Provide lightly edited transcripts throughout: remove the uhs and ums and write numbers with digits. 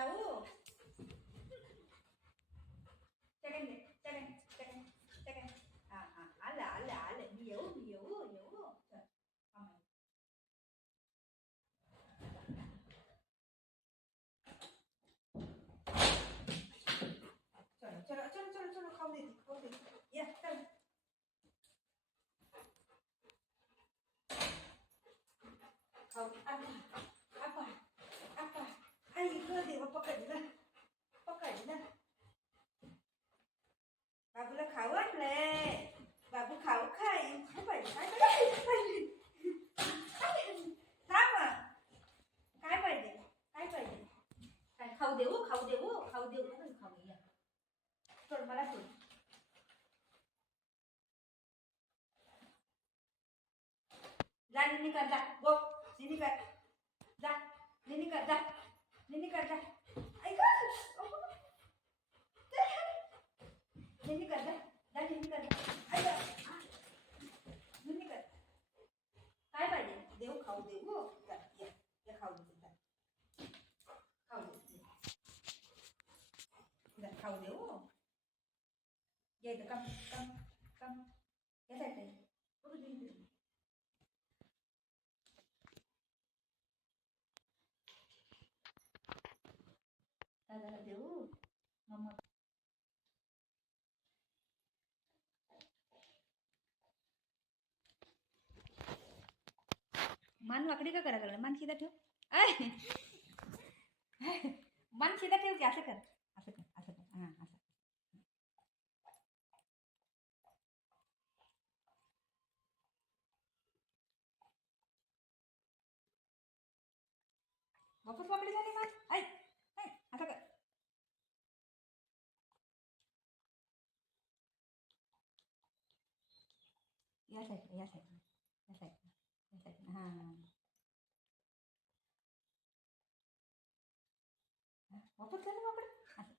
जाऊ second second second second हां हां आलं आलं आलं मी येऊ चल चलो चलो चलो चलो चलो खाऊ दे या चल खाऊ apa apa आई गं देवा पकडलं बाबूला खाऊ आणलंय बाबू खाऊ खाईन काय पाहिजे थांब काय पाहिजे काय खाऊ देऊ खाऊ या सोड मला सोड जा निनी कर जा गो निनी कर जा निनी कर जा ऐक निनी कर जा निनी कर ऐक निनी कर काय पाहिजे देऊ खाऊ देऊ या खाऊ दे खाऊ देऊ ये इथं कम येत दादाला देऊ मम्मा मान वाकडी का करा मान सीधा ठेव मान सीधा ठेव की असं कर हां असं वापस वाकडी झाली मान असं कर या साईड हां वापस झालं वाकड असं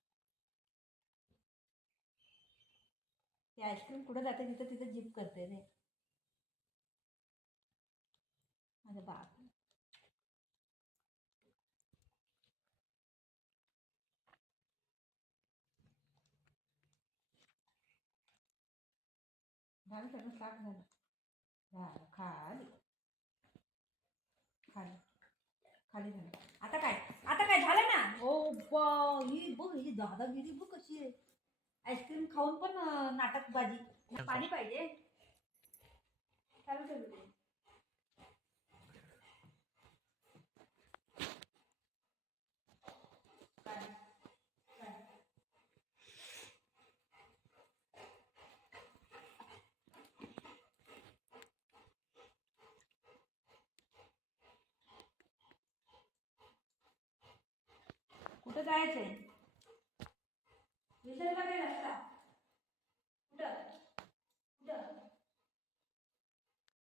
ते आईस्क्रीम कुठं जाते तिथं जिप करते रे माझं बाप झालं सगळं साफ झालं खाली झालं आता काय झालं ना ओ ही बघ ही दादागिरी बघ कशी आहे आईस्क्रीम खाऊन पण नाटकबाजी पाणी पाहिजे चालू ठेवू कुठं जायचंय विसरला